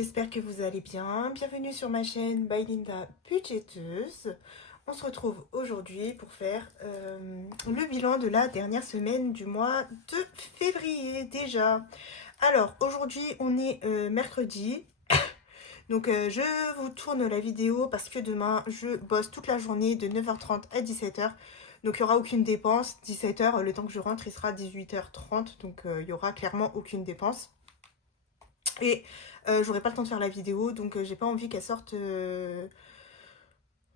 j'espère que vous allez bien. Bienvenue sur ma chaîne by Linda Budgéteuse. On se retrouve aujourd'hui pour faire le bilan de la dernière semaine du mois de février déjà. Alors aujourd'hui on est mercredi. Donc je vous tourne la vidéo parce que demain je bosse toute la journée de 9h30 à 17h. Donc il n'y aura aucune dépense. 17h, le temps que je rentre, il sera 18h30. Donc il n'y aura clairement aucune dépense. Et j'aurai pas le temps de faire la vidéo, donc j'ai pas envie qu'elle sorte. Enfin,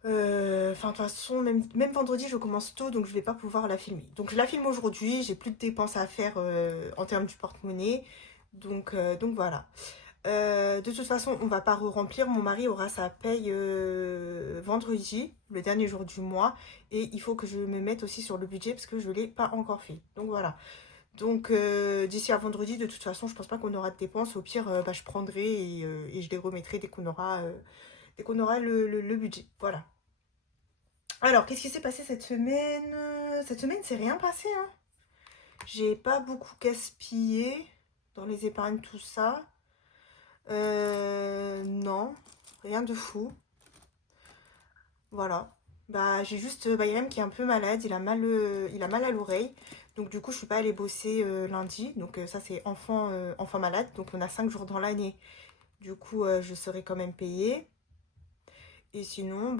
de toute façon, même vendredi, je commence tôt, donc je vais pas pouvoir la filmer. Donc je la filme aujourd'hui, j'ai plus de dépenses à faire en termes du porte-monnaie. Donc voilà. De toute façon, on va pas remplir. Mon mari aura sa paye vendredi, le dernier jour du mois. Et il faut que je me mette aussi sur le budget parce que je l'ai pas encore fait. Donc voilà. Donc d'ici à vendredi, de toute façon, je pense pas qu'on aura de dépenses. Au pire, je prendrai et je les remettrai dès qu'on aura, le budget. Voilà. Alors, qu'est-ce qui s'est passé cette semaine? Cette semaine, c'est rien passé, hein. J'ai pas beaucoup gaspillé dans les épargnes, tout ça. Non, rien de fou. Voilà. Bah, j'ai juste Bayram qui est un peu malade, il a mal à l'oreille. Donc du coup, je suis pas allée bosser lundi. Donc ça, c'est enfant malade. Donc on a 5 jours dans l'année. Du coup, je serai quand même payée. Et sinon,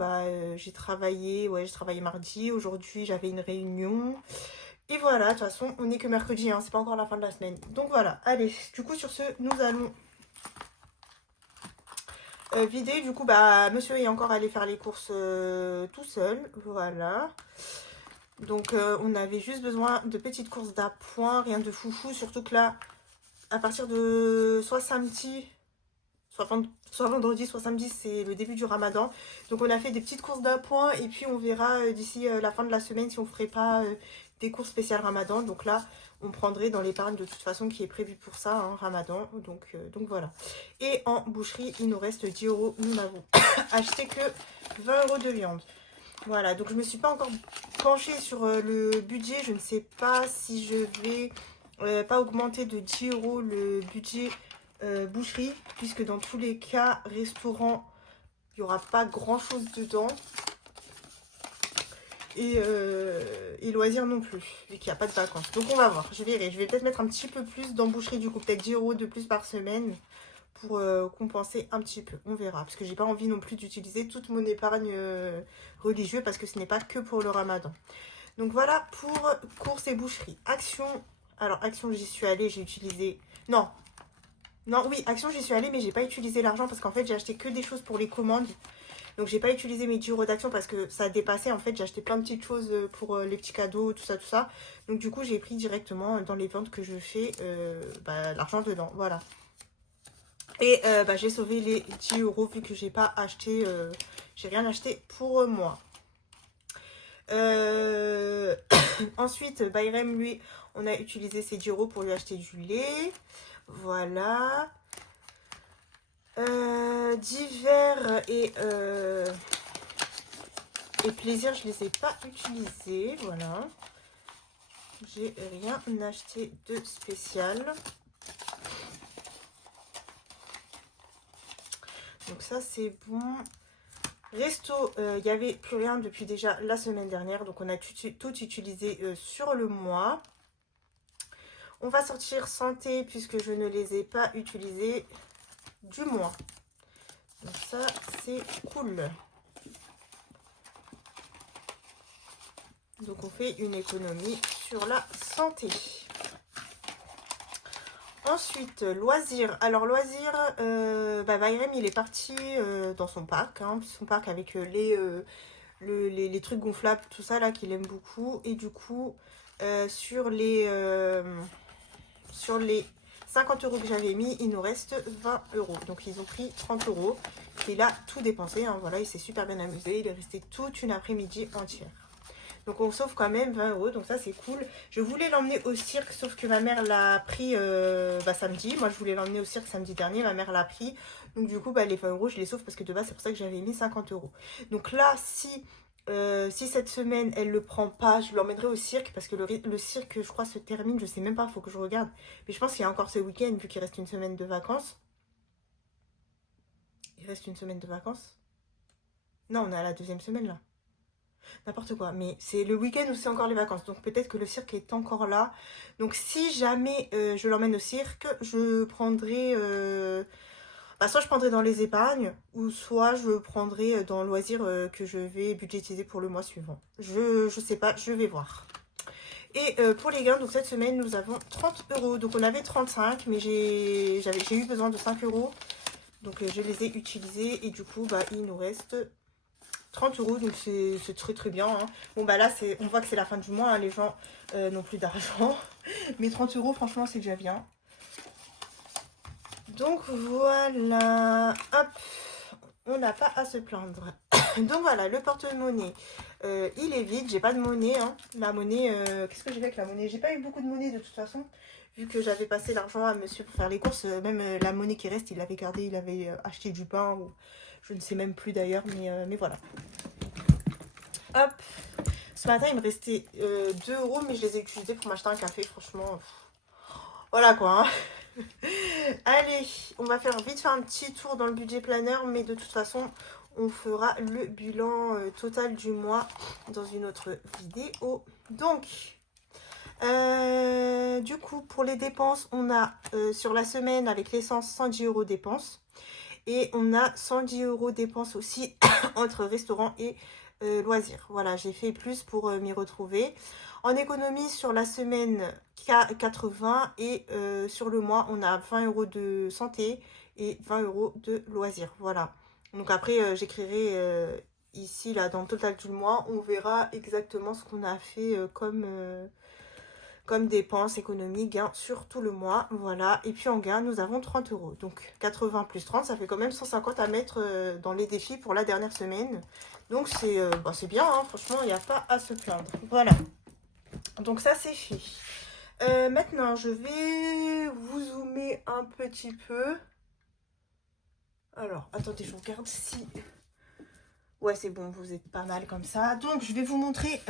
j'ai travaillé mardi. Aujourd'hui, j'avais une réunion. Et voilà, de toute façon, on n'est que mercredi, hein, c'est pas encore la fin de la semaine. Donc voilà, allez, du coup, sur ce, nous allons vider. Du coup, monsieur est encore allé faire les courses tout seul. Voilà. Donc on avait juste besoin de petites courses d'appoint, rien de foufou. Surtout que là, à partir de soit samedi, soit vendredi, soit samedi, c'est le début du ramadan. Donc on a fait des petites courses d'appoint et puis on verra d'ici la fin de la semaine si on ferait pas des courses spéciales ramadan. Donc là, on prendrait dans l'épargne de toute façon qui est prévue pour ça, hein, ramadan. Donc voilà. Et en boucherie, il nous reste 10 euros. Nous n'avons acheté que 20 euros de viande. Voilà, donc je me suis pas encore penchée sur le budget. Je ne sais pas si je vais pas augmenter de 10 euros le budget boucherie, puisque dans tous les cas, restaurant, il n'y aura pas grand chose dedans. Et loisirs non plus, vu qu'il n'y a pas de vacances. Donc on va voir, je verrai. Je vais peut-être mettre un petit peu plus dans boucherie, du coup, peut-être 10 euros de plus par semaine pour compenser un petit peu. On verra, parce que j'ai pas envie non plus d'utiliser toute mon épargne religieuse, parce que ce n'est pas que pour le ramadan. Donc voilà pour courses et boucherie. Action, alors Action, j'y suis allée, j'ai utilisé... Non, oui, Action, j'y suis allée, mais j'ai pas utilisé l'argent, parce qu'en fait, j'ai acheté que des choses pour les commandes. Donc j'ai pas utilisé mes 10 euros d'Action parce que ça a dépassé. En fait, j'ai acheté plein de petites choses pour les petits cadeaux, tout ça, tout ça. Donc du coup, j'ai pris directement dans les ventes que je fais l'argent dedans. Voilà. Et j'ai sauvé les 10 euros vu que j'ai pas acheté, j'ai rien acheté pour moi. Ensuite, Bayrem, lui, on a utilisé ses 10 euros pour lui acheter du lait. Voilà. Divers et plaisir, je les ai pas utilisés. Voilà. J'ai rien acheté de spécial. Donc ça, c'est bon. Resto, il n'y avait plus rien depuis déjà la semaine dernière. Donc on a tout utilisé sur le mois. On va sortir santé puisque je ne les ai pas utilisés du mois. Donc ça, c'est cool. Donc on fait une économie sur la santé. Ensuite, loisirs. Alors loisirs, Bayrem, il est parti dans son parc. Hein, son parc avec les trucs gonflables, tout ça là qu'il aime beaucoup. Et du coup, sur les 50 euros que j'avais mis, il nous reste 20 euros. Donc ils ont pris 30 euros. Il a tout dépensé. Hein, voilà, il s'est super bien amusé. Il est resté toute une après-midi entière. Donc on sauve quand même 20 euros, donc ça c'est cool. Je voulais l'emmener au cirque, sauf que ma mère l'a pris samedi. Moi je voulais l'emmener au cirque samedi dernier, ma mère l'a pris. Donc du coup les 20 euros je les sauve parce que de base c'est pour ça que j'avais mis 50 euros. Donc là si cette semaine elle le prend pas, je l'emmènerai au cirque parce que le cirque je crois se termine, je sais même pas, faut que je regarde. Mais je pense qu'il y a encore ce week-end vu qu'il reste une semaine de vacances. Il reste une semaine de vacances. Non, on est à la 2e semaine là. N'importe quoi, mais c'est le week-end où c'est encore les vacances. Donc peut-être que le cirque est encore là. Donc si jamais je l'emmène au cirque, je prendrai... bah, soit je prendrai dans les épargnes, ou soit je prendrai dans le loisir que je vais budgétiser pour le mois suivant. Je sais pas, je vais voir. Et pour les gains, donc cette semaine, nous avons 30 euros. Donc on avait 35, mais j'ai eu besoin de 5 euros. Donc je les ai utilisés et du coup, bah, il nous reste 30 euros. Donc c'est très très bien. Hein. Bon bah là, on voit que c'est la fin du mois. Hein, les gens n'ont plus d'argent. Mais 30 euros, franchement, c'est déjà bien. Donc voilà. Hop. On n'a pas à se plaindre. Donc voilà, le porte-monnaie, il est vide. J'ai pas de monnaie. Hein. La monnaie, qu'est-ce que j'ai fait avec la monnaie? J'ai pas eu beaucoup de monnaie de toute façon. Vu que j'avais passé l'argent à monsieur pour faire les courses. Même la monnaie qui reste, il l'avait gardée. Il avait acheté du pain. Ou je ne sais même plus d'ailleurs. Mais voilà. Hop. Ce matin, il me restait 2 euros. Mais je les ai utilisés pour m'acheter un café. Franchement, voilà quoi. Hein. Allez, on va vite faire un petit tour dans le budget planeur. Mais de toute façon... on fera le bilan total du mois dans une autre vidéo. Donc, du coup, pour les dépenses, on a sur la semaine avec l'essence 110 euros dépenses. Et on a 110 euros dépenses aussi entre restaurant et loisirs. Voilà, j'ai fait plus pour m'y retrouver. En économie, sur la semaine, 80 et sur le mois, on a 20 euros de santé et 20 euros de loisirs. Voilà. Donc après, j'écrirai ici, là, dans le total du mois, on verra exactement ce qu'on a fait comme dépenses, économies, gains sur tout le mois. Voilà. Et puis en gain, nous avons 30 euros. Donc 80 plus 30, ça fait quand même 150 à mettre dans les défis pour la dernière semaine. Donc c'est bien, hein, franchement, il n'y a pas à se plaindre. Voilà. Donc ça, c'est fait. Maintenant, je vais vous zoomer un petit peu. Alors, attendez, je regarde si... Ouais, c'est bon, vous êtes pas mal comme ça. Donc, je vais vous montrer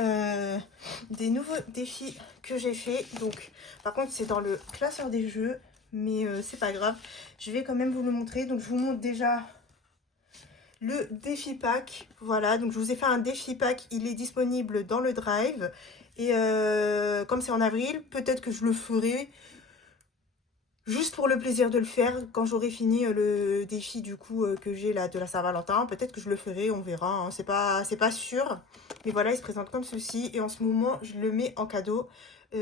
des nouveaux défis que j'ai fait. Donc, par contre, c'est dans le classeur des jeux, mais c'est pas grave. Je vais quand même vous le montrer. Donc, je vous montre déjà le défi pack. Voilà, donc je vous ai fait un défi pack. Il est disponible dans le Drive. Et comme c'est en avril, peut-être que je le ferai... juste pour le plaisir de le faire, quand j'aurai fini le défi du coup que j'ai là de la Saint-Valentin, peut-être que je le ferai, on verra, hein. C'est pas sûr. Mais voilà, il se présente comme ceci et en ce moment, je le mets en cadeau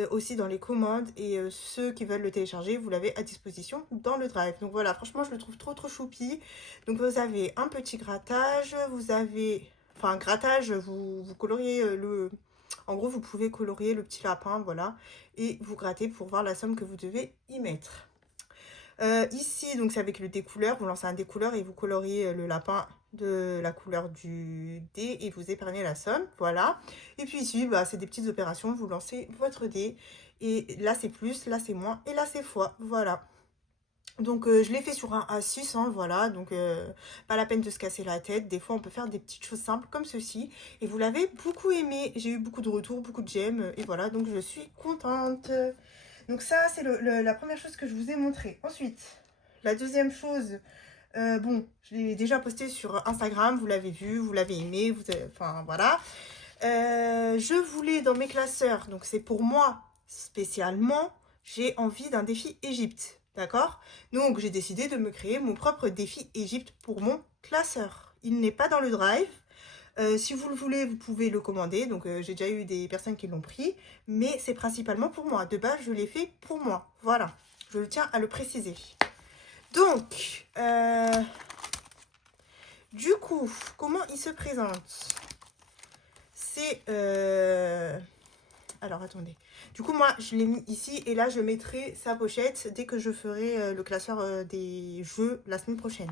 aussi dans les commandes et ceux qui veulent le télécharger, vous l'avez à disposition dans le Drive. Donc voilà, franchement, je le trouve trop choupi. Donc vous avez un petit grattage, vous avez... Enfin, grattage, vous coloriez le... En gros, vous pouvez colorier le petit lapin, voilà, et vous grattez pour voir la somme que vous devez y mettre. Ici, donc c'est avec le découleur, vous lancez un découleur et vous coloriez le lapin de la couleur du dé et vous épargnez la somme, voilà. Et puis ici, bah, c'est des petites opérations, vous lancez votre dé et là c'est plus, là c'est moins et là c'est fois, voilà. Donc je l'ai fait sur un A6, hein, voilà, donc pas la peine de se casser la tête. Des fois on peut faire des petites choses simples comme ceci. Et vous l'avez beaucoup aimé, j'ai eu beaucoup de retours, beaucoup de j'aime, et voilà, donc je suis contente. Donc ça c'est la première chose que je vous ai montré. Ensuite, la deuxième chose, bon, je l'ai déjà posté sur Instagram, vous l'avez vu, vous l'avez aimé, enfin voilà. Je voulais dans mes classeurs, donc c'est pour moi spécialement, j'ai envie d'un défi Égypte. D'accord? Donc, j'ai décidé de me créer mon propre défi Égypte pour mon classeur. Il n'est pas dans le Drive. Si vous le voulez, vous pouvez le commander. Donc, j'ai déjà eu des personnes qui l'ont pris. Mais c'est principalement pour moi. De base, je l'ai fait pour moi. Voilà. Je tiens à le préciser. Donc, du coup, comment il se présente? C'est... Alors, attendez. Du coup, moi, je l'ai mis ici et là, je mettrai sa pochette dès que je ferai le classeur des jeux la semaine prochaine.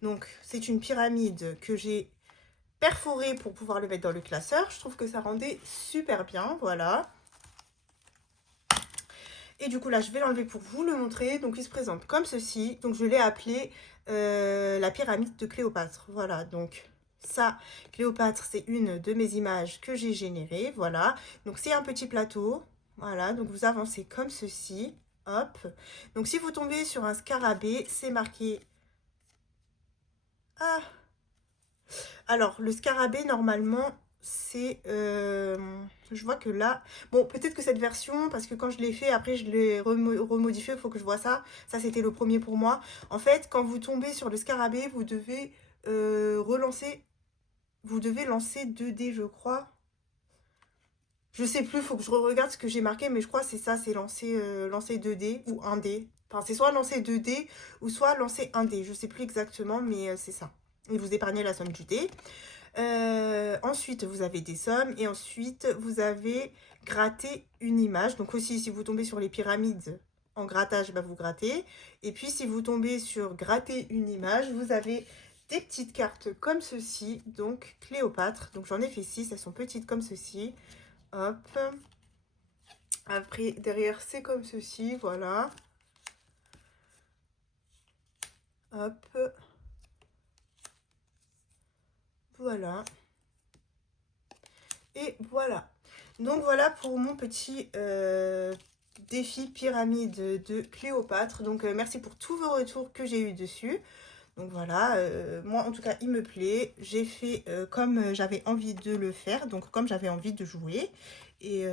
Donc, c'est une pyramide que j'ai perforée pour pouvoir le mettre dans le classeur. Je trouve que ça rendait super bien, voilà. Et du coup, là, je vais l'enlever pour vous le montrer. Donc, il se présente comme ceci. Donc, je l'ai appelé la pyramide de Cléopâtre. Voilà, donc... ça, Cléopâtre, c'est une de mes images que j'ai générées, voilà. Donc, c'est un petit plateau, voilà. Donc, vous avancez comme ceci, hop. Donc, si vous tombez sur un scarabée, c'est marqué Ah, alors, le scarabée, normalement, c'est... je vois que là... Bon, peut-être que cette version, parce que quand je l'ai fait, après, je l'ai remodifié, il faut que je vois ça. Ça, c'était le premier pour moi. En fait, quand vous tombez sur le scarabée, vous devez relancer... Vous devez lancer 2 dés, je crois. Je sais plus, il faut que je regarde ce que j'ai marqué, mais je crois que c'est ça, c'est lancer 2 dés ou 1 dé. Enfin, c'est soit lancer 2 dés ou soit lancer 1 dé. Je sais plus exactement, mais c'est ça. Et vous épargnez la somme du dé. Ensuite, vous avez des sommes et ensuite, vous avez gratté une image. Donc aussi, si vous tombez sur les pyramides en grattage, bah, vous grattez. Et puis, si vous tombez sur gratter une image, vous avez des petites cartes comme ceci. Donc, Cléopâtre. Donc, j'en ai fait 6. Elles sont petites comme ceci. Hop. Après, derrière, c'est comme ceci. Voilà. Hop. Voilà. Et voilà. Donc voilà pour mon petit défi pyramide de Cléopâtre. Donc merci pour tous vos retours que j'ai eu dessus. Donc voilà, moi en tout cas il me plaît. J'ai fait comme j'avais envie de le faire, donc comme j'avais envie de jouer. Et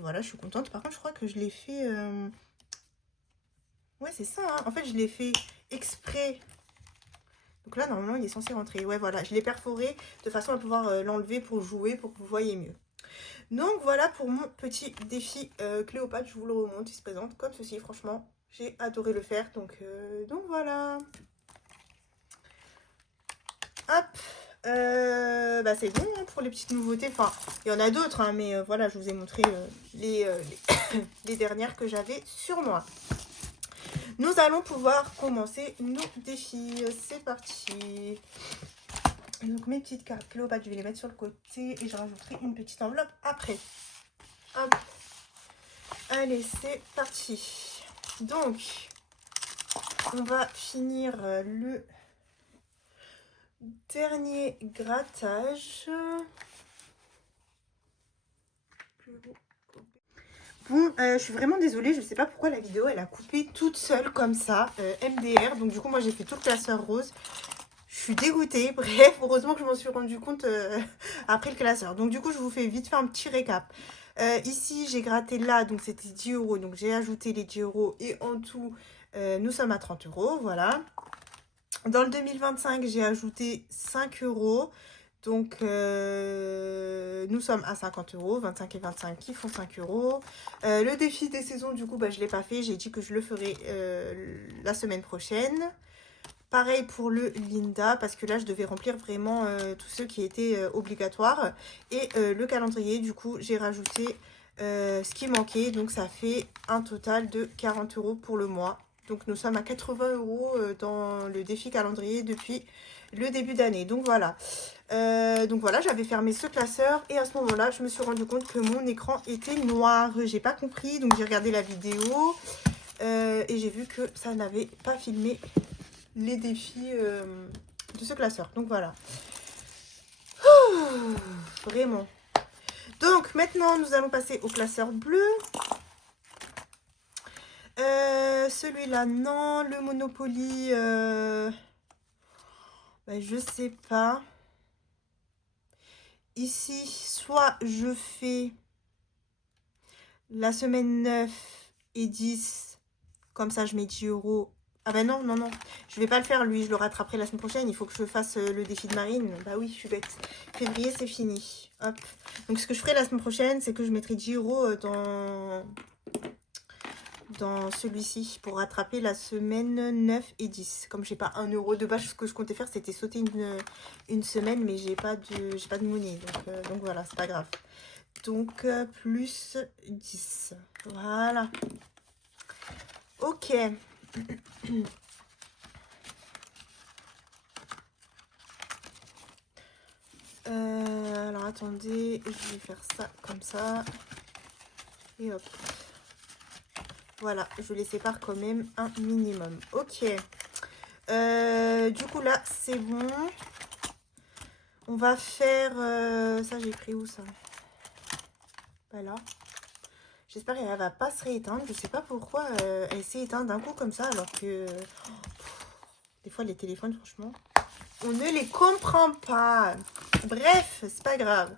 voilà, je suis contente. Par contre, je crois que je l'ai fait... Ouais, c'est ça, hein. En fait, je l'ai fait exprès. Donc là, normalement, il est censé rentrer. Ouais, voilà, je l'ai perforé de façon à pouvoir l'enlever pour jouer, pour que vous voyez mieux. Donc voilà pour mon petit défi Cléopâtre, je vous le remonte, il se présente comme ceci, franchement, j'ai adoré le faire, donc voilà. Hop, bah c'est bon hein, pour les petites nouveautés, enfin, il y en a d'autres, hein, mais voilà, je vous ai montré les dernières que j'avais sur moi. Nous allons pouvoir commencer nos défis, c'est parti. Donc mes petites cartes Cléopâtre, je vais les mettre sur le côté et je rajouterai une petite enveloppe après. Hop. Allez, c'est parti. Donc, on va finir le dernier grattage. Bon, je suis vraiment désolée, je sais pas pourquoi la vidéo elle a coupé toute seule comme ça, MDR. Donc du coup moi j'ai fait tout le classeur rose. Je suis dégoûtée, bref, heureusement que je m'en suis rendu compte après le classeur. Donc du coup je vous fais vite fait un petit récap. Ici j'ai gratté là, donc c'était 10 €, donc j'ai ajouté les 10 € et en tout nous sommes à 30 €, voilà. Dans le 2025 j'ai ajouté 5 €. Donc, nous sommes à 50 €, 25 et 25 qui font 5 €. Le défi des saisons, du coup, bah, je ne l'ai pas fait. J'ai dit que je le ferai la semaine prochaine. Pareil pour le Linda, parce que là, je devais remplir vraiment tous ceux qui étaient obligatoires. Et le calendrier, du coup, j'ai rajouté ce qui manquait. Donc, ça fait un total de 40 € pour le mois. Donc, nous sommes à 80 € dans le défi calendrier depuis le début d'année. Donc, voilà. J'avais fermé ce classeur et à ce moment-là, je me suis rendu compte que mon écran était noir. J'ai pas compris, donc j'ai regardé la vidéo et j'ai vu que ça n'avait pas filmé les défis de ce classeur. Donc voilà. Ouh, vraiment. Donc maintenant, nous allons passer au classeur bleu. Celui-là, non. Le Monopoly, je sais pas. Ici, soit je fais la semaine 9 et 10, comme ça je mets 10 €. Ah bah non, non, non, je vais pas le faire lui, je le rattraperai la semaine prochaine. Il faut que je fasse le défi de Marine. Bah oui, je suis bête. Février, c'est fini. Hop. Donc ce que je ferai la semaine prochaine, c'est que je mettrai 10 € dans celui-ci pour rattraper la semaine 9 et 10. Comme j'ai pas 1 € de base, ce que je comptais faire, c'était sauter une semaine, mais j'ai pas de monnaie. Donc voilà, c'est pas grave. Donc plus 10. Voilà. Ok. Alors attendez, je vais faire ça comme ça. Et hop. Voilà, je les sépare quand même un minimum. Ok. Du coup là, c'est bon. On va faire... ça, j'ai pris où ça? Voilà. J'espère qu'elle va pas se rééteindre. Je sais pas pourquoi elle s'est éteinte d'un coup comme ça, alors que... des fois, les téléphones, franchement... On ne les comprend pas. Bref, c'est pas grave.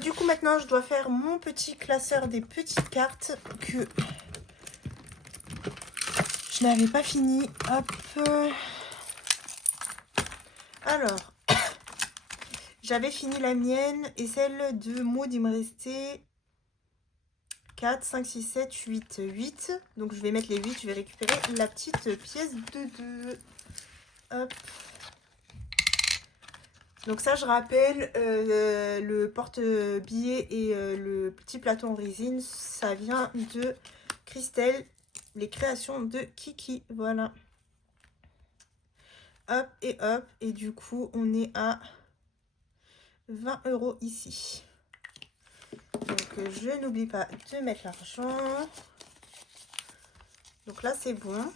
Du coup, maintenant, je dois faire mon petit classeur des petites cartes que je n'avais pas fini. Hop. Alors, j'avais fini la mienne et celle de Maud, il me restait 4, 5, 6, 7, 8. 8. Donc, je vais mettre les 8. Je vais récupérer la petite pièce de 2. Hop. Donc ça, je rappelle, le porte-billets et le petit plateau en résine, ça vient de Christelle, les créations de Kiki. Voilà. Hop et hop. Et du coup, on est à 20 € ici. Donc, je n'oublie pas de mettre l'argent. Donc là, c'est bon.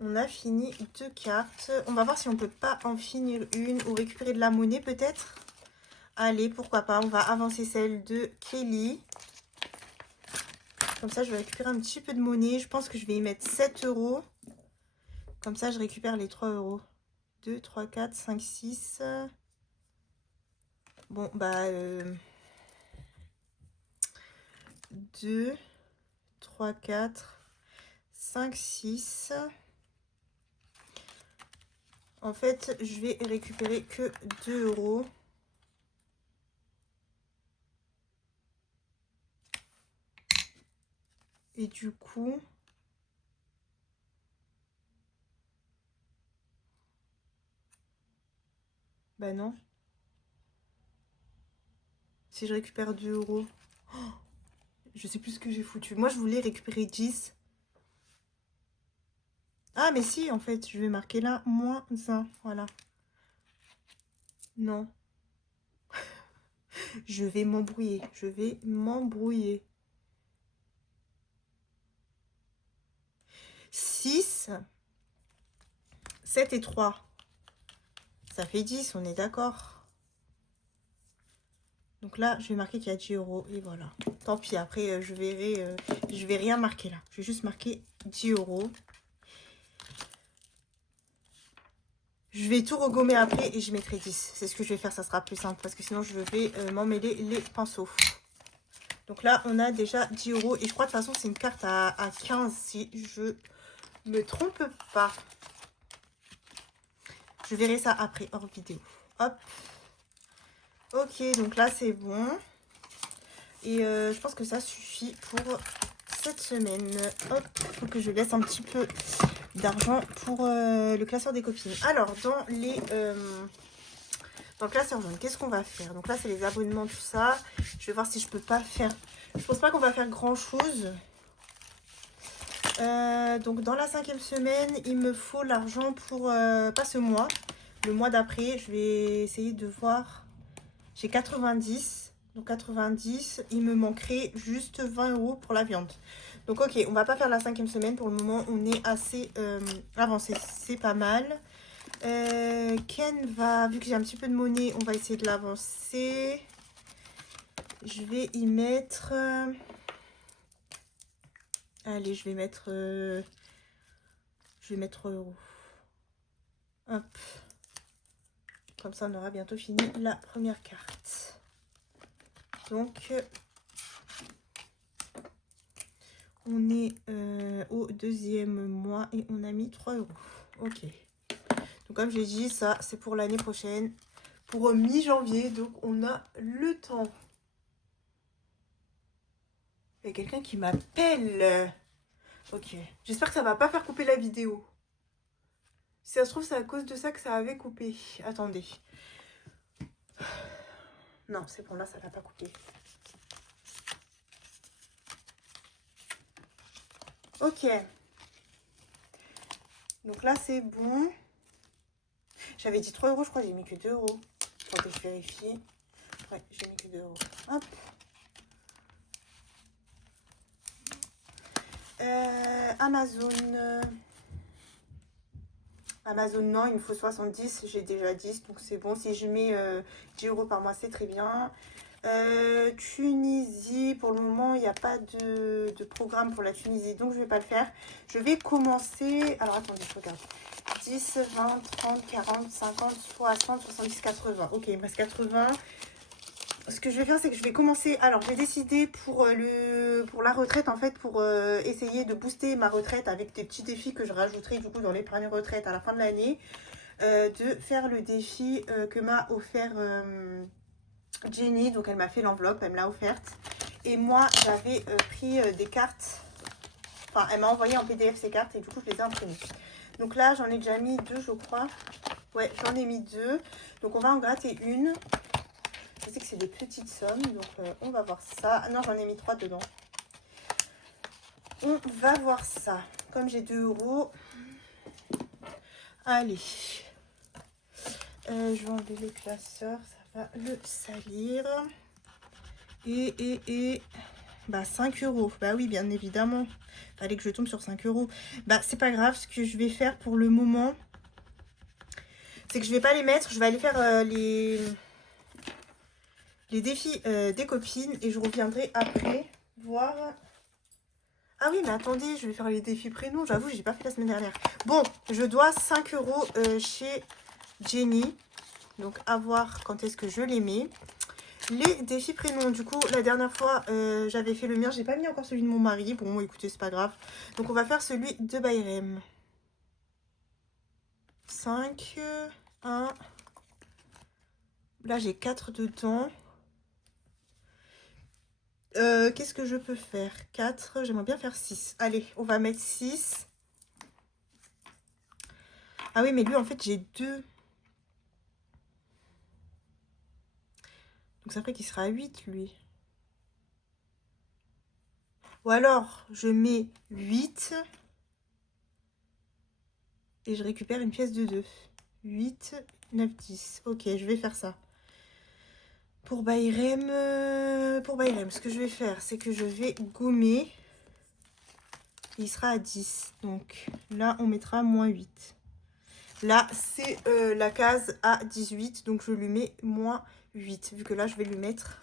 On a fini 2 cartes. On va voir si on peut pas en finir une ou récupérer de la monnaie peut-être. Allez, pourquoi pas. On va avancer celle de Kelly. Comme ça, je vais récupérer un petit peu de monnaie. Je pense que je vais y mettre 7 €. Comme ça, je récupère les 3 €. 2, 3, 4, 5, 6. Bon, bah... 2, 3, 4, 5, 6... En fait, je vais récupérer que 2 €. Et du coup... Bah non. Si je récupère 2 €... Oh, je sais plus ce que j'ai foutu. Moi, je voulais récupérer 10. Ah, mais si, en fait, je vais marquer là, moins 1. Voilà. Non. Je vais m'embrouiller. Je vais m'embrouiller. 6, 7 et 3. Ça fait 10, on est d'accord. Donc là, je vais marquer qu'il y a 10 €. Et voilà. Tant pis, après, je verrai. Je vais rien marquer là. Je vais juste marquer 10 €. Je vais tout regommer après et je mettrai 10. C'est ce que je vais faire, ça sera plus simple. Parce que sinon, je vais m'emmêler les pinceaux. Donc là, on a déjà 10 €. Et je crois de toute façon, c'est une carte à 15 si je me trompe pas. Je verrai ça après, hors vidéo. Hop. Ok, donc là, c'est bon. Et je pense que ça suffit pour cette semaine. Hop, il faut que je laisse un petit peu d'argent pour le classeur des copines. Alors, dans le classeur jaune, qu'est-ce qu'on va faire? Donc là, c'est les abonnements, tout ça. Je vais voir si je peux pas faire... Je pense pas qu'on va faire grand-chose. Donc, dans la 5e semaine, il me faut l'argent pour... pas ce mois. Le mois d'après, je vais essayer de voir... J'ai 90. Donc 90, il me manquerait juste 20 € pour la viande. Donc ok, on va pas faire la 5e semaine. Pour le moment, on est assez avancé. C'est pas mal. Ken va, vu que j'ai un petit peu de monnaie, on va essayer de l'avancer. Je vais y mettre... allez, je vais mettre 3 €. Hop. Comme ça, on aura bientôt fini la première carte. Donc, on est au 2e mois et on a mis 3 €. Ok. Donc, comme j'ai dit, ça, c'est pour l'année prochaine. Pour mi-janvier. Donc, on a le temps. Il y a quelqu'un qui m'appelle. Ok. J'espère que ça va pas faire couper la vidéo. Si ça se trouve, c'est à cause de ça que ça avait coupé. Attendez. Non, c'est bon, là, ça l'a pas coupé. Ok. Donc là, c'est bon. J'avais dit 3 €, je crois, j'ai mis que 2 €. Faut que je vérifie. Ouais, j'ai mis que 2 €. Hop. Amazon. Amazon, non, il me faut 70. J'ai déjà 10, donc c'est bon. Si je mets 10 € par mois, c'est très bien. Tunisie, pour le moment, il n'y a pas de programme pour la Tunisie, donc je ne vais pas le faire. Je vais commencer... Alors, attendez, je regarde. 10, 20, 30, 40, 50, 60, 70, 80. Ok, il me reste 80. Ce que je vais faire, c'est que je vais commencer... Alors, j'ai décidé pour la retraite, en fait, pour essayer de booster ma retraite avec des petits défis que je rajouterai, du coup, dans l'épargne retraite à la fin de l'année, de faire le défi que m'a offert Jenny. Donc, elle m'a fait l'enveloppe, elle me l'a offerte. Et moi, j'avais pris des cartes. Enfin, elle m'a envoyé en PDF ces cartes et du coup, je les ai imprimées. Donc là, j'en ai déjà mis 2, je crois. Ouais, j'en ai mis 2. Donc, on va en gratter une. Je sais que c'est des petites sommes, donc on va voir ça. Non, j'en ai mis 3 dedans. On va voir ça. Comme j'ai 2 €. Allez. Je vais enlever le classeur, ça va le salir. Et bah 5 €. Bah oui, bien évidemment. Fallait que je tombe sur 5 €. Bah c'est pas grave, ce que je vais faire pour le moment, c'est que je vais pas les mettre. Je vais aller faire les défis des copines et je reviendrai après voir. Ah oui, mais attendez, je vais faire les défis prénoms. J'avoue, j'ai pas fait la semaine dernière. Bon, je dois 5 € chez Jenny. Donc, à voir quand est-ce que je les mets. Les défis prénoms, du coup, la dernière fois, j'avais fait le mien. J'ai pas mis encore celui de mon mari. Bon, écoutez, c'est pas grave. Donc, on va faire celui de Bayrem. 5, 1. Là, j'ai 4 dedans. Qu'est-ce que je peux faire? 4, j'aimerais bien faire 6. Allez, on va mettre 6. Ah oui, mais lui, en fait, j'ai 2. Donc, ça ferait qu'il sera à 8, lui. Ou alors, je mets 8. Et je récupère une pièce de 2. 8, 9, 10. Ok, je vais faire ça. Pour Bayrem, ce que je vais faire, c'est que je vais gommer. Il sera à 10. Donc là, on mettra moins 8. Là, c'est la case à 18. Donc je lui mets moins 8. Vu que là, je vais lui mettre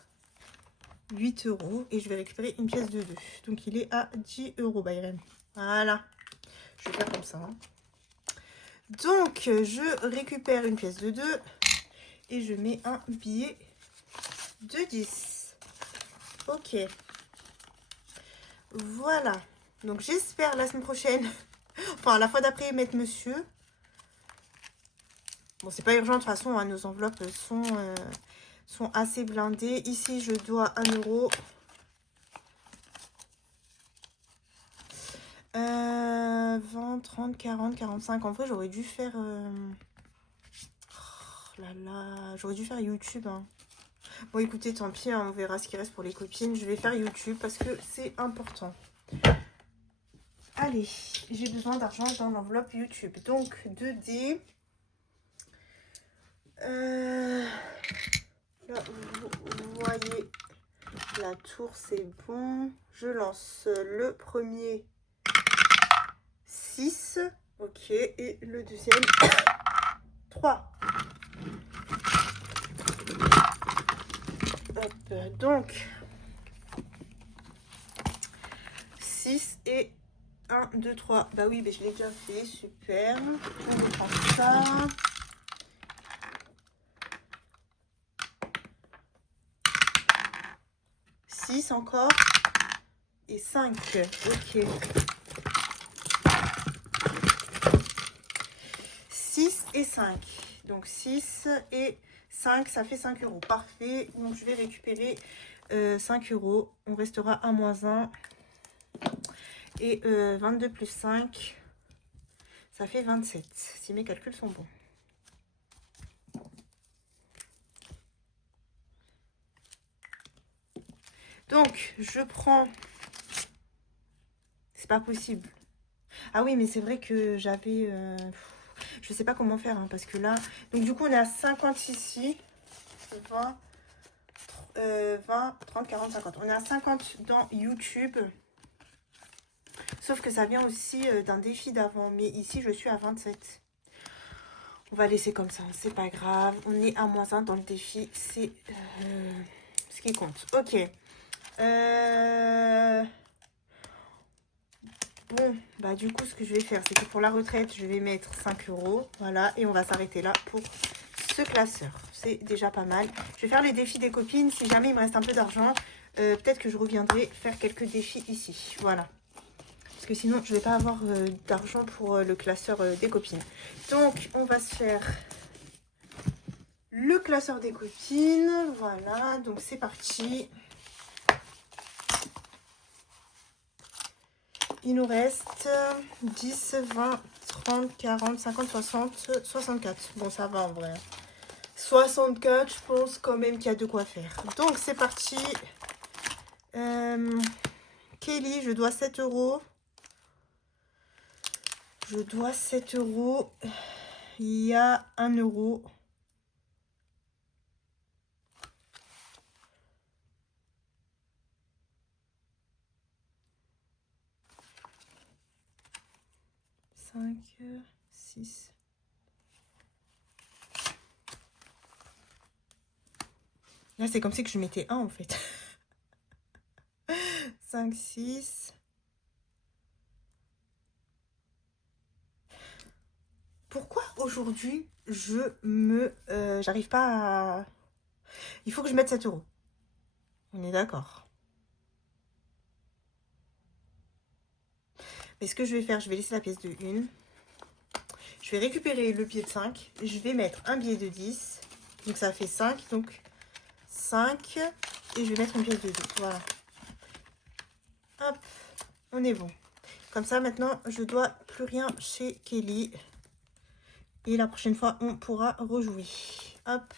8 €. Et je vais récupérer une pièce de 2. Donc il est à 10 € Bayrem. Voilà. Je vais faire comme ça. Hein. Donc, je récupère une pièce de 2 et je mets un billet de 10. Ok. Voilà. Donc, j'espère la semaine prochaine, enfin, la fois d'après, mettre monsieur. Bon, c'est pas urgent, de toute façon, hein, nos enveloppes sont assez blindées. Ici, je dois 1 €. 20, 30, 40, 45. En vrai, j'aurais dû faire... Oh là là, j'aurais dû faire YouTube. Hein. Bon, écoutez, tant pis, hein, on verra ce qui reste pour les copines. Je vais faire YouTube parce que c'est important. Allez, j'ai besoin d'argent dans l'enveloppe YouTube. Donc, 2D. Là, vous voyez, la tour, c'est bon. Je lance le premier 6. Ok, et le deuxième 3. Hop, donc 6 et 1, 2, 3. Bah oui, mais je l'ai déjà fait, super. On reprend ça. Encore et 5. Ok. 6 et 5. Donc 6 et 5, ça fait 5 €. Parfait. Donc je vais récupérer 5 €. On restera à moins 1. Et 22 plus 5, ça fait 27. Si mes calculs sont bons. Donc, je prends... C'est pas possible. Ah oui, mais c'est vrai que j'avais... Je sais pas comment faire, hein, parce que là... Donc, du coup, on est à 50 ici. 20, 20, 30, 40, 50. On est à 50 dans YouTube. Sauf que ça vient aussi d'un défi d'avant. Mais ici, je suis à 27. On va laisser comme ça. C'est pas grave. On est à moins 1 dans le défi. C'est ce qui compte. Ok. Bon, bah du coup, ce que je vais faire, c'est que pour la retraite, je vais mettre 5 €. Voilà, et on va s'arrêter là pour ce classeur. C'est déjà pas mal. Je vais faire les défis des copines. Si jamais il me reste un peu d'argent, peut-être que je reviendrai faire quelques défis ici. Voilà. Parce que sinon, je vais pas avoir d'argent pour le classeur des copines. Donc, on va se faire le classeur des copines. Voilà, donc c'est parti. Il nous reste 10, 20, 30, 40, 50, 60, 64. Bon, ça va en vrai. 64, je pense quand même qu'il y a de quoi faire. Donc, c'est parti. Kelly, je dois 7 €. Je dois 7 €. Il y a 1 €. Cinq, 6. Là, c'est comme si que je mettais 1 en fait. 5, 6. Pourquoi aujourd'hui, j'arrive pas à... Il faut que je mette 7 €. On est d'accord. Mais ce que je vais faire, je vais laisser la pièce de 1. Je vais récupérer le billet de 5. Je vais mettre un billet de 10. Donc ça fait 5. Donc 5. Et je vais mettre une pièce de 2. Voilà. Hop. On est bon. Comme ça, maintenant, je dois plus rien chez Kelly. Et la prochaine fois, on pourra rejouer. Hop.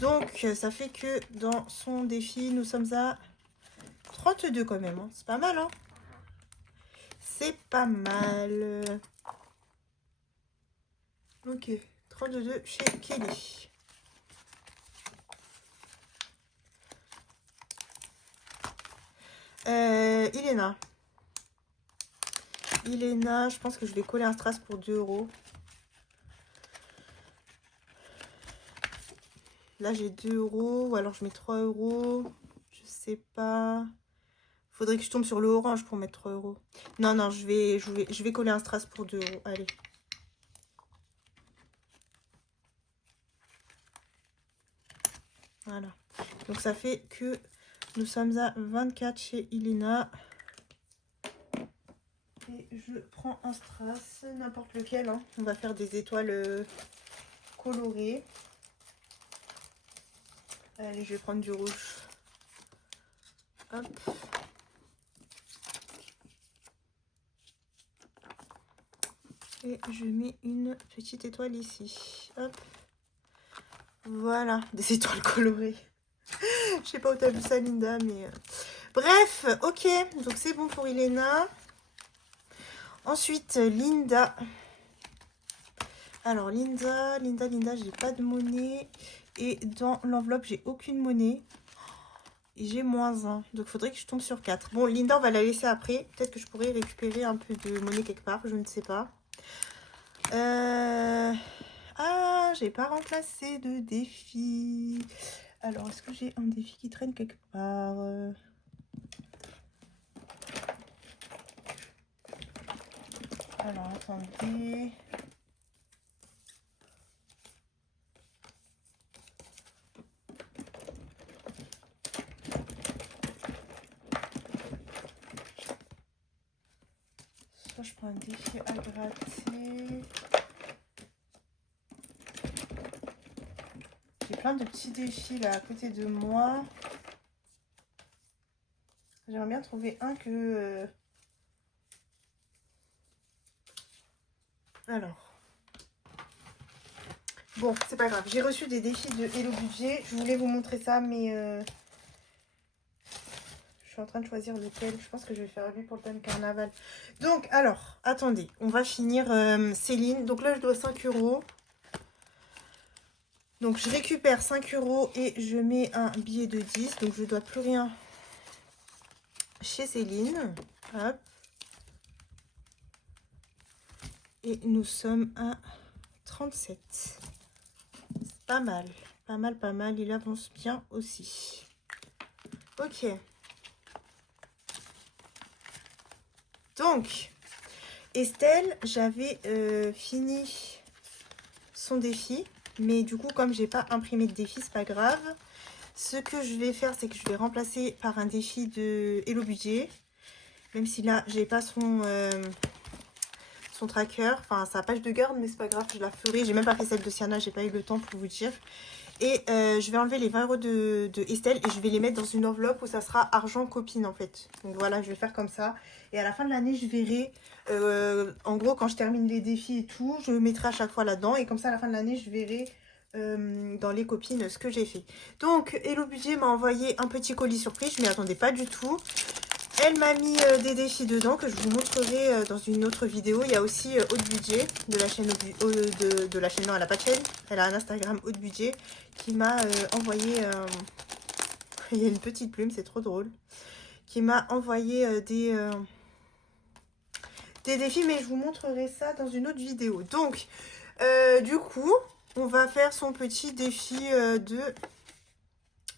Donc, ça fait que dans son défi, nous sommes à 32 quand même. Hein. C'est pas mal, hein? C'est pas mal. Ok. 32 chez Kelly. Iléna. Iléna, je pense que je vais coller un strass pour 2 €. Là, j'ai 2 € ou alors je mets 3 €. Je sais pas. Faudrait que je tombe sur le orange pour mettre 3 €. Non, non, je vais coller un strass pour 2 €. Allez. Voilà. Donc, ça fait que nous sommes à 24 chez Iléna. Et je prends un strass, n'importe lequel. Hein. On va faire des étoiles colorées. Allez, je vais prendre du rouge. Hop. Et je mets une petite étoile ici. Hop. Voilà, des étoiles colorées. Je sais pas où t'as vu ça, Linda, mais... Bref, ok. Donc, c'est bon pour Iléna. Ensuite, Linda. Alors, Linda, j'ai pas de monnaie. Et dans l'enveloppe, j'ai aucune monnaie. Et j'ai -1. Donc, il faudrait que je tombe sur 4. Bon, Linda, on va la laisser après. Peut-être que je pourrais récupérer un peu de monnaie quelque part. Je ne sais pas. Ah, j'ai pas remplacé de défi. Alors, est-ce que j'ai un défi qui traîne quelque part? Alors, attendez. Soit je prends un défi à gratter. J'ai plein de petits défis là à côté de moi. J'aimerais bien trouver un que... Alors. Bon, c'est pas grave. J'ai reçu des défis de Hello Budget. Je voulais vous montrer ça, mais... Je suis en train de choisir lequel. Je pense que je vais faire lui pour le thème carnaval. Donc, alors, attendez. On va finir Céline. Donc là, je dois 5 €. Donc, je récupère 5 € et je mets un billet de 10. Donc, je dois plus rien chez Céline. Hop. Et nous sommes à 37. C'est pas mal. Pas mal, pas mal. Il avance bien aussi. Ok. Donc, Estelle, j'avais fini son défi. Mais du coup, comme j'ai pas imprimé de défi, c'est pas grave. Ce que je vais faire, c'est que je vais remplacer par un défi de Hello Budget. Même si là, j'ai pas son tracker, enfin sa page de garde, mais c'est pas grave, je la ferai. J'ai même pas fait celle de Sienna, j'ai pas eu le temps pour vous dire. Et je vais enlever les 20 € de Estelle et je vais les mettre dans une enveloppe où ça sera argent copine en fait. Donc voilà, je vais faire comme ça. Et à la fin de l'année, je verrai, en gros, quand je termine les défis et tout, je mettrai à chaque fois là-dedans. Et comme ça, à la fin de l'année, je verrai dans les copines ce que j'ai fait. Donc, Hello Budget m'a envoyé un petit colis surprise, je m'y attendais pas du tout. Elle m'a mis des défis dedans que je vous montrerai dans une autre vidéo. Il y a aussi Haute Budget de la chaîne de la chaîne. Non, elle n'a pas de chaîne. Elle a un Instagram Haute Budget qui m'a envoyé. Il y a une petite plume, c'est trop drôle. Qui m'a envoyé des défis, mais je vous montrerai ça dans une autre vidéo. Donc, du coup, on va faire son petit défi de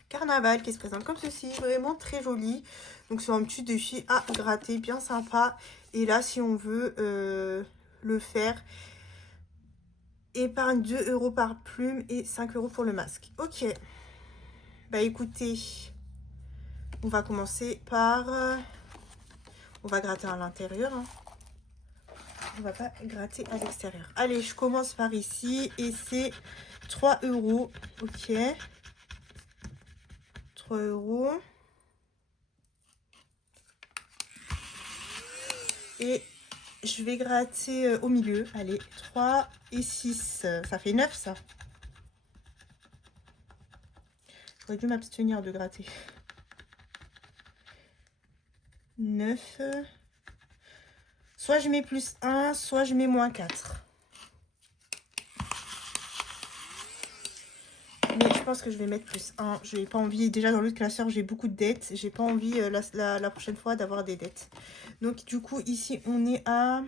carnaval qui se présente comme ceci, vraiment très joli. Donc c'est un petit défi à gratter, bien sympa. Et là, si on veut le faire, épargne 2 € par plume et 5 € pour le masque. Ok. Bah écoutez, on va commencer par... on va gratter à l'intérieur. Hein. On va pas gratter à l'extérieur. Allez, je commence par ici et c'est 3 €. Ok. 3 €. Et je vais gratter au milieu. Allez, 3 et 6. Ça fait 9, ça. J'aurais dû m'abstenir de gratter. 9. Soit je mets plus 1, soit je mets moins 4. Mais je pense que je vais mettre plus 1. Je n'ai pas envie. Déjà, dans l'autre classeur, j'ai beaucoup de dettes. J'ai pas envie la prochaine fois d'avoir des dettes. Donc, du coup, ici, on est à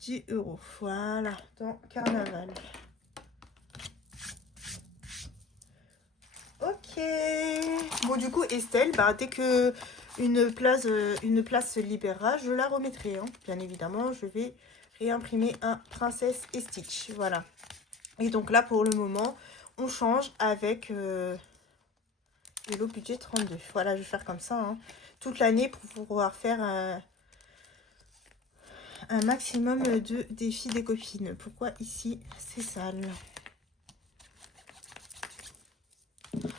10 €. Voilà, dans Carnaval. Ok. Bon, du coup, Estelle, bah, dès que une place se libérera, je la remettrai. Hein. Bien évidemment, je vais réimprimer un Princesse et Stitch. Voilà. Et donc là, pour le moment, on change avec Hello Budget 32. Voilà, je vais faire comme ça. Hein. Toute l'année pour pouvoir faire un maximum de défis des copines. Pourquoi ici, c'est sale?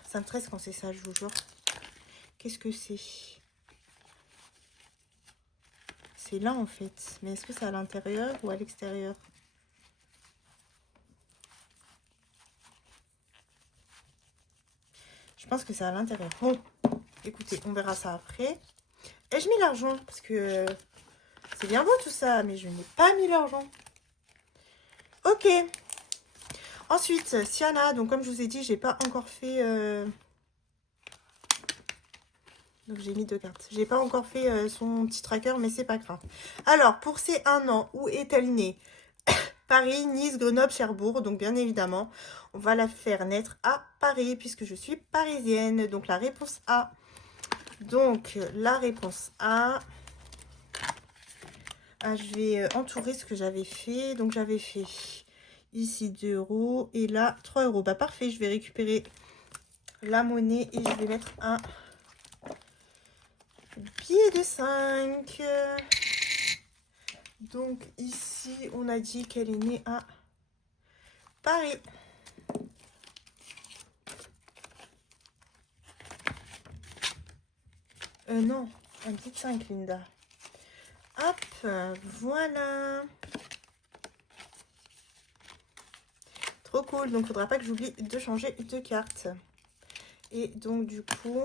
Ça me stresse quand c'est ça, je vous jure. Qu'est-ce que c'est? C'est là, en fait. Mais est-ce que c'est à l'intérieur ou à l'extérieur? Je pense que c'est à l'intérieur. Bon, écoutez, on verra ça après. Ai-je mis l'argent? Parce que c'est bien beau tout ça, mais je n'ai pas mis l'argent. Ok. Ensuite, Sienna. Donc, comme je vous ai dit, j'ai pas encore fait... Donc, j'ai mis 2 cartes. J'ai pas encore fait son petit tracker, mais c'est pas grave. Alors, pour ces 1 an, où est-elle née? Paris, Nice, Grenoble, Cherbourg. Donc, bien évidemment, on va la faire naître à Paris, puisque je suis parisienne. Donc, la réponse A. Donc, la réponse A. Ah, je vais entourer ce que j'avais fait. Donc, j'avais fait ici 2 € et là 3 €. Bah, parfait. Je vais récupérer la monnaie et je vais mettre un billet de 5. Donc, ici, on a dit qu'elle est née à Paris. Non, un billet de 5, Linda. Hop, voilà. Trop cool. Donc, il ne faudra pas que j'oublie de changer de carte. Et donc, du coup,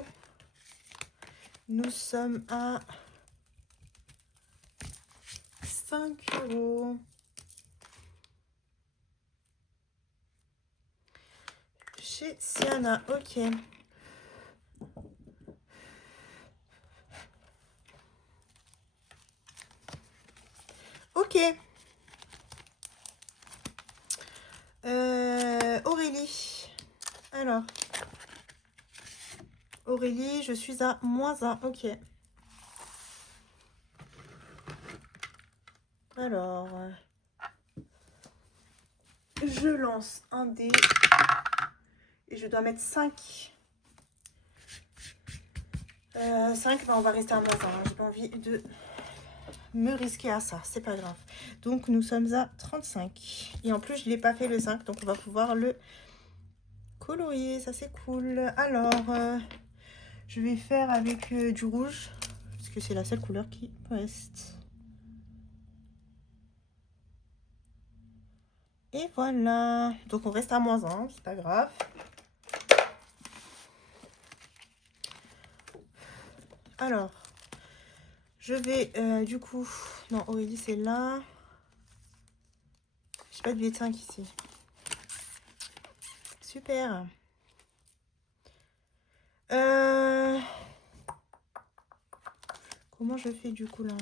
nous sommes à 5 €. Chez Sienna, ok. Ok. Aurélie. Alors. Aurélie, je suis à -1. Ok. Alors, je lance un dé et je dois mettre 5. 5, on va rester à moins 1. J'ai pas envie de me risquer à ça, c'est pas grave. Donc nous sommes à 35. Et en plus, je l'ai pas fait le 5, donc on va pouvoir le colorier, ça c'est cool. Alors, je vais faire avec du rouge, parce que c'est la seule couleur qui reste. Et voilà, donc on reste à moins 1, c'est pas grave. Alors, je vais du coup, non, Aurélie c'est là. J'ai pas de billet de 5 ici. Super. Comment je fais du coup là?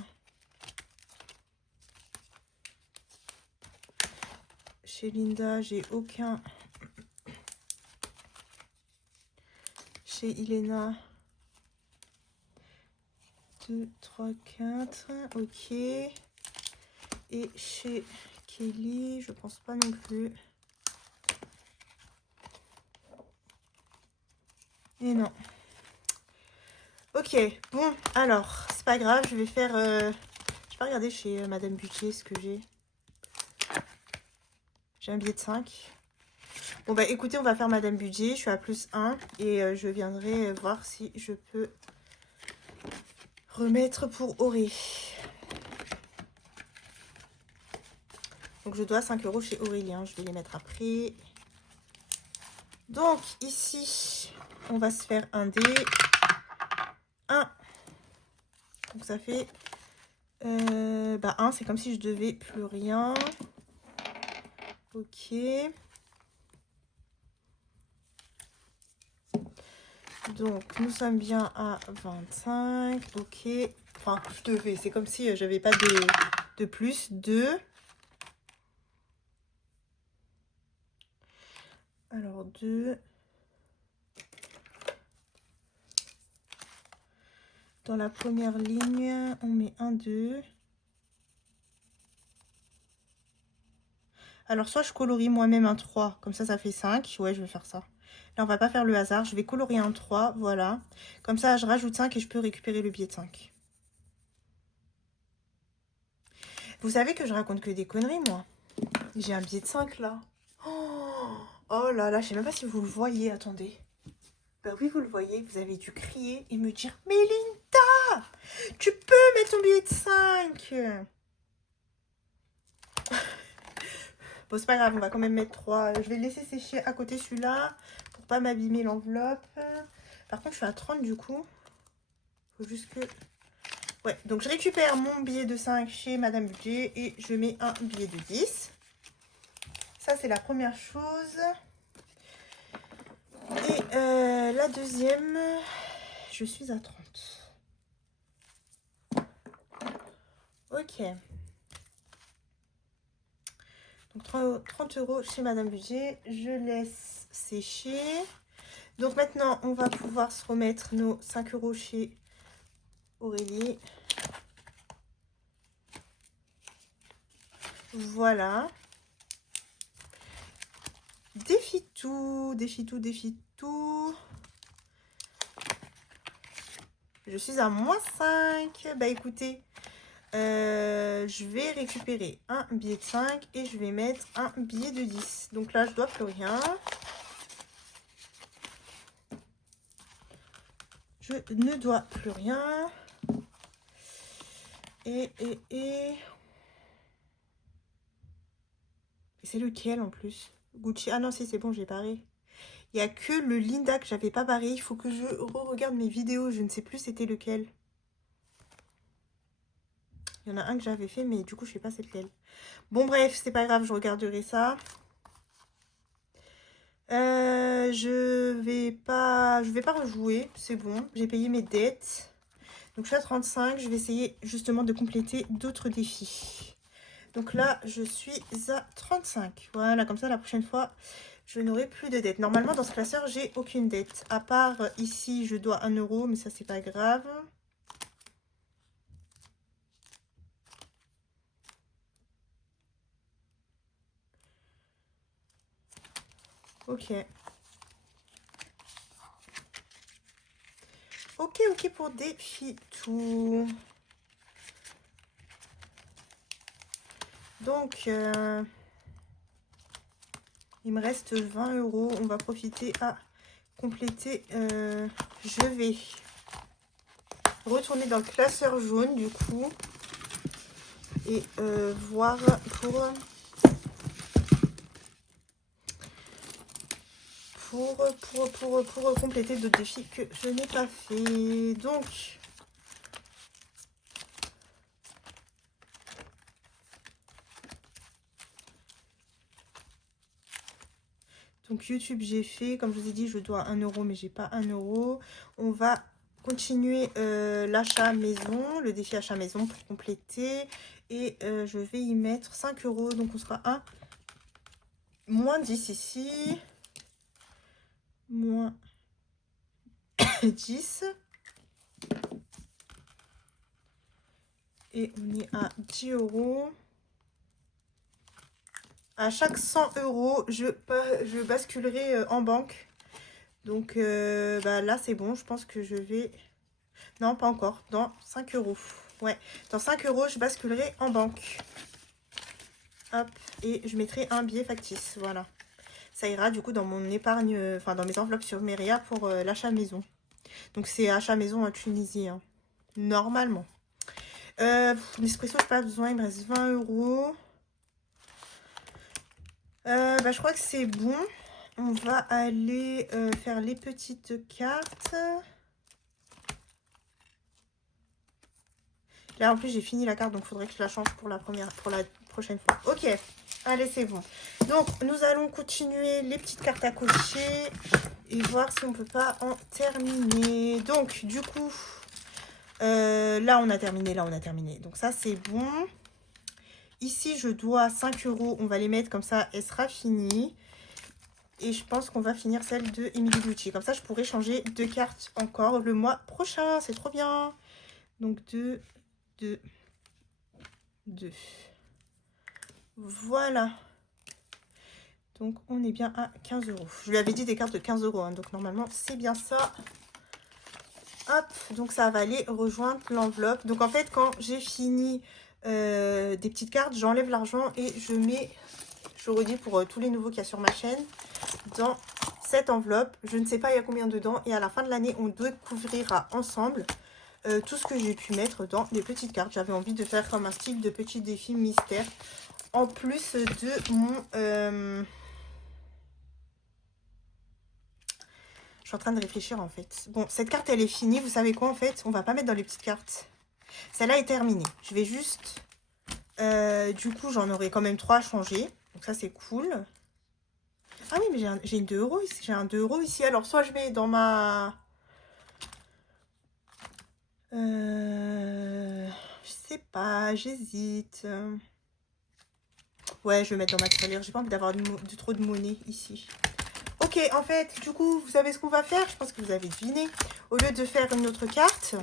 Chez Linda, j'ai aucun. Chez Ilena, 2, 3, 4. Ok. Et chez Kelly, je pense pas non plus. Et non. Ok, bon, alors, c'est pas grave, je vais faire... je vais pas regarder chez Madame Budget ce que j'ai. J'ai un billet de 5. Bon, bah écoutez, on va faire Madame Budget. Je suis à plus 1. Et je viendrai voir si je peux remettre pour Auré. Donc, je dois 5 € chez Aurélien. Je vais les mettre après. Donc, ici, on va se faire un dé. 1. Donc, ça fait... 1, c'est comme si je devais plus rien. Ok. Donc, nous sommes bien à 25. Ok. Enfin, je devais. C'est comme si j'avais pas de plus. 2. Alors, 2. Dans la première ligne, on met 1, 2. Alors, soit je colorie moi-même un 3. Comme ça fait 5. Ouais, je vais faire ça. Là, on va pas faire le hasard. Je vais colorier un 3. Voilà. Comme ça, je rajoute 5 et je peux récupérer le billet de 5. Vous savez que je raconte que des conneries, moi. J'ai un billet de 5, là. Oh là là, je sais même pas si vous le voyez. Attendez. Bah oui, vous le voyez. Vous avez dû crier et me dire « Mais Linda, tu peux mettre ton billet de 5 !» Bon, c'est pas grave, on va quand même mettre 3. Je vais laisser sécher à côté celui-là pour pas m'abîmer l'enveloppe. Par contre, je suis à 30 du coup. Faut juste que... Ouais, donc je récupère mon billet de 5 chez Madame Budget et je mets un billet de 10. Ça, c'est la première chose. Et la deuxième, je suis à 30. Ok. Donc 30 € chez Madame Budget. Je laisse sécher. Donc maintenant, on va pouvoir se remettre nos 5 € chez Aurélie. Voilà. Défie tout, défie tout, défie tout. Je suis à moins 5. Bah écoutez, je vais récupérer un billet de 5 et je vais mettre un billet de 10. Donc là, je dois plus rien. Je ne dois plus rien. Et c'est lequel en plus? Gucci. Ah non, si, c'est bon, j'ai barré. Il n'y a que le Linda que j'avais pas barré. Il faut que je re-regarde mes vidéos. Je ne sais plus c'était lequel. Il y en a un que j'avais fait, mais du coup, je sais pas c'est lequel. Bon, bref, c'est pas grave, je regarderai ça. Je vais pas rejouer. C'est bon, j'ai payé mes dettes. Donc, je suis à 35. Je vais essayer justement de compléter d'autres défis. Donc là, je suis à 35. Voilà, comme ça, la prochaine fois, je n'aurai plus de dettes. Normalement, dans ce classeur, j'ai aucune dette. À part ici, je dois 1 €, mais ça, c'est pas grave. Ok. Ok, ok pour défi tout. Donc, il me reste 20 €. On va profiter à compléter. Je vais retourner dans le classeur jaune du coup. Et voir pour compléter d'autres défis que je n'ai pas fait. Donc YouTube j'ai fait, comme je vous ai dit, je dois 1 € mais j'ai pas 1 €. On va continuer l'achat maison, le défi achat maison pour compléter. Et je vais y mettre 5 €, donc on sera à moins 10 ici. Moins 10. Et on est à 10 €. À chaque 100 €, je basculerai en banque. Donc bah là, c'est bon. Je pense que je vais... Non, pas encore. Dans 5 €. Ouais, dans 5 €, je basculerai en banque. Hop, et je mettrai un billet factice. Voilà. Ça ira du coup dans mon épargne, enfin dans mes enveloppes sur Meria pour l'achat maison. Donc c'est achat maison en Tunisie, hein. Normalement. Nespresso, j'ai pas besoin, il me reste 20 €. Bah, je crois que c'est bon. On va aller faire les petites cartes. Là, en plus, j'ai fini la carte, donc il faudrait que je la change pour la prochaine fois. Ok, allez, c'est bon. Donc, nous allons continuer les petites cartes à cocher et voir si on peut pas en terminer. Donc, du coup, là, on a terminé, là, on a terminé. Donc, ça, c'est bon. Ici, je dois 5 €. On va les mettre comme ça, elle sera finie. Et je pense qu'on va finir celle de Emily Beauty. Comme ça, je pourrai changer 2 cartes encore le mois prochain. C'est trop bien. Donc, 2, 2, 2. Voilà. Donc, on est bien à 15 €. Je lui avais dit des cartes de 15 €. Hein, donc, normalement, c'est bien ça. Hop. Donc, ça va aller rejoindre l'enveloppe. Donc, en fait, quand j'ai fini des petites cartes, j'enlève l'argent et je mets, je redis pour tous les nouveaux qu'il y a sur ma chaîne, dans cette enveloppe. Je ne sais pas il y a combien dedans. Et à la fin de l'année, on découvrira ensemble tout ce que j'ai pu mettre dans les petites cartes. J'avais envie de faire comme un style de petit défi mystère. En plus de mon... Je suis en train de réfléchir en fait. Bon, cette carte, elle est finie. Vous savez quoi en fait? On va pas mettre dans les petites cartes. Celle-là est terminée. Je vais juste... du coup, j'en aurai quand même 3 à changer. Donc ça, c'est cool. Ah oui, mais j'ai une 2 € ici. J'ai un 2 € ici. Alors, soit je mets dans ma... je sais pas, j'hésite. Ouais, je vais mettre dans ma tirelire. J'ai pas envie d'avoir trop de monnaie ici. Ok, en fait, du coup, vous savez ce qu'on va faire? Je pense que vous avez deviné. Au lieu de faire une autre carte,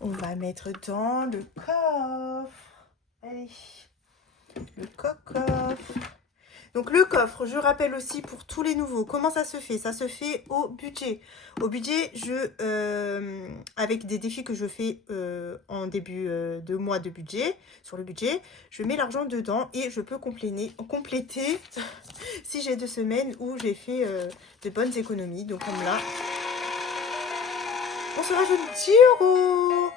on va mettre dans le coffre. Allez, le coffre. Donc le coffre, je rappelle aussi pour tous les nouveaux, comment ça se fait? Ça se fait au budget. Au budget, avec des défis que je fais en début de mois de budget, sur le budget, je mets l'argent dedans et je peux compléter si j'ai 2 semaines où j'ai fait de bonnes économies. Donc comme là, on se rajoute 10 €.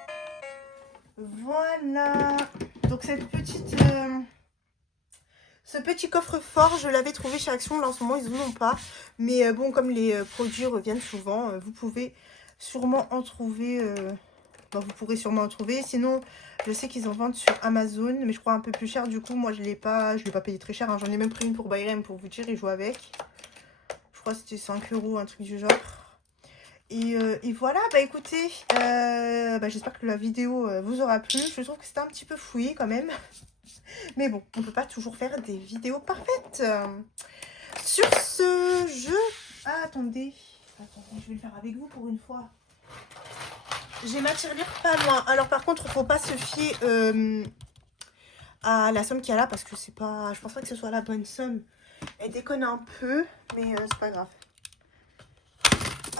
Voilà. Donc cette petite... Ce petit coffre-fort, je l'avais trouvé chez Action. Là, en ce moment, ils n'en ont pas. Mais bon, comme les produits reviennent souvent, vous pouvez sûrement en trouver. Vous pourrez sûrement en trouver. Sinon, je sais qu'ils en vendent sur Amazon. Mais je crois un peu plus cher. Du coup, moi, je ne l'ai pas payé très cher. Hein. J'en ai même pris une pour Bayrem pour vous dire. Et joue avec. Je crois que c'était 5 €, un truc du genre. Et voilà, bah écoutez, j'espère que la vidéo vous aura plu. Je trouve que c'était un petit peu fouillé quand même. Mais bon, on ne peut pas toujours faire des vidéos parfaites. Sur ce, Ah, attendez, je vais le faire avec vous pour une fois. J'ai ma tirelire pas loin. Alors par contre, il ne faut pas se fier à la somme qu'il y a là. Parce que c'est pas... Je pense pas que ce soit la bonne somme. Elle déconne un peu, mais c'est pas grave.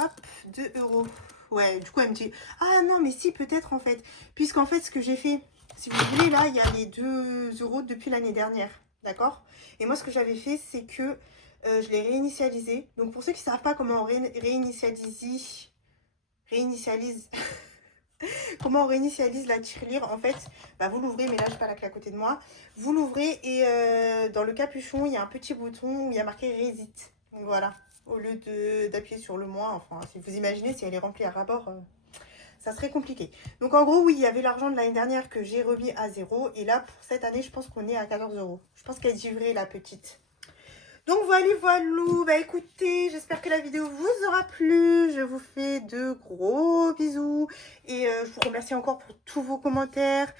Hop, 2 €. Ouais, du coup, elle me dit, ah non, mais si, peut-être en fait. Puisqu'en fait, ce que j'ai fait, si vous voulez, là, il y a les 2 € depuis l'année dernière. D'accord? Et moi, ce que j'avais fait, c'est que je l'ai réinitialisé. Donc, pour ceux qui ne savent pas comment on réinitialise comment on réinitialise la tirelire, en fait, bah, vous l'ouvrez, mais là, je n'ai pas la clé à côté de moi. Vous l'ouvrez et dans le capuchon, il y a un petit bouton où il y a marqué Resit. Donc, voilà. Au lieu d'appuyer sur le moins, enfin, si vous imaginez, si elle est remplie à ras-bord, ça serait compliqué. Donc, en gros, oui, il y avait l'argent de l'année dernière que j'ai remis à 0. Et là, pour cette année, je pense qu'on est à 14 €. Je pense qu'elle est givrée, la petite. Donc voilà, bah écoutez, j'espère que la vidéo vous aura plu. Je vous fais de gros bisous. Et je vous remercie encore pour tous vos commentaires,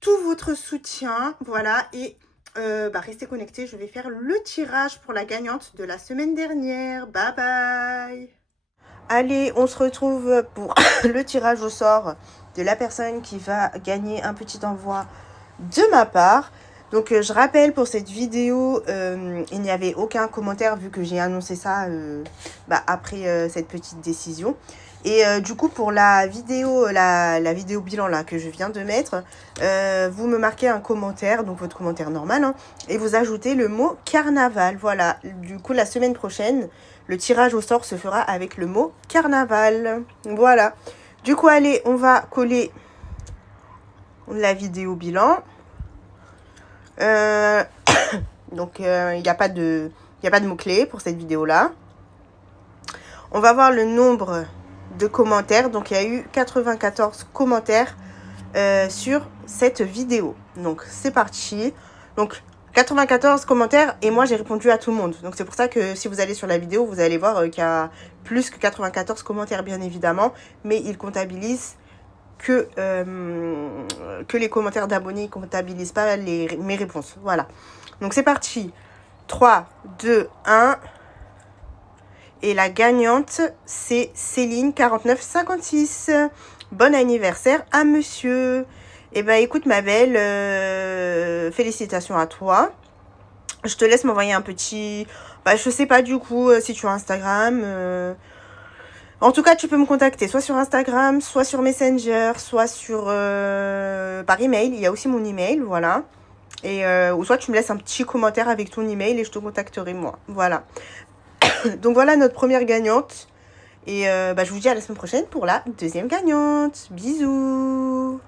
tout votre soutien. Voilà, et restez connectés. Je vais faire le tirage pour la gagnante de la semaine dernière. Bye bye. Allez, on se retrouve pour le tirage au sort de la personne qui va gagner un petit envoi de ma part. Donc, je rappelle, pour cette vidéo, il n'y avait aucun commentaire vu que j'ai annoncé ça après cette petite décision. Et du coup, pour la vidéo, la vidéo bilan là que je viens de mettre, vous me marquez un commentaire, donc votre commentaire normal, hein, et vous ajoutez le mot carnaval. Voilà, du coup, la semaine prochaine, le tirage au sort se fera avec le mot carnaval. Voilà. Du coup, allez, on va coller la vidéo bilan. Donc, il n'y a pas de mots-clés pour cette vidéo-là. On va voir le nombre de commentaires. Donc, il y a eu 94 commentaires sur cette vidéo. Donc, c'est parti. Donc, 94 commentaires et moi, j'ai répondu à tout le monde. Donc, c'est pour ça que si vous allez sur la vidéo, vous allez voir qu'il y a plus que 94 commentaires, bien évidemment. Mais ils comptabilisent que les commentaires d'abonnés ne comptabilisent pas mes réponses. Voilà. Donc, c'est parti. 3, 2, 1. Et la gagnante, c'est Céline 4956. Bon anniversaire à monsieur. Eh ben, écoute, ma belle, félicitations à toi. Je te laisse m'envoyer un petit... je sais pas du coup si tu as Instagram. En tout cas, tu peux me contacter soit sur Instagram, soit sur Messenger, soit par email. Il y a aussi mon email, voilà. Et, ou soit tu me laisses un petit commentaire avec ton email et je te contacterai moi. Voilà. Donc voilà notre première gagnante. Et je vous dis à la semaine prochaine pour la deuxième gagnante. Bisous.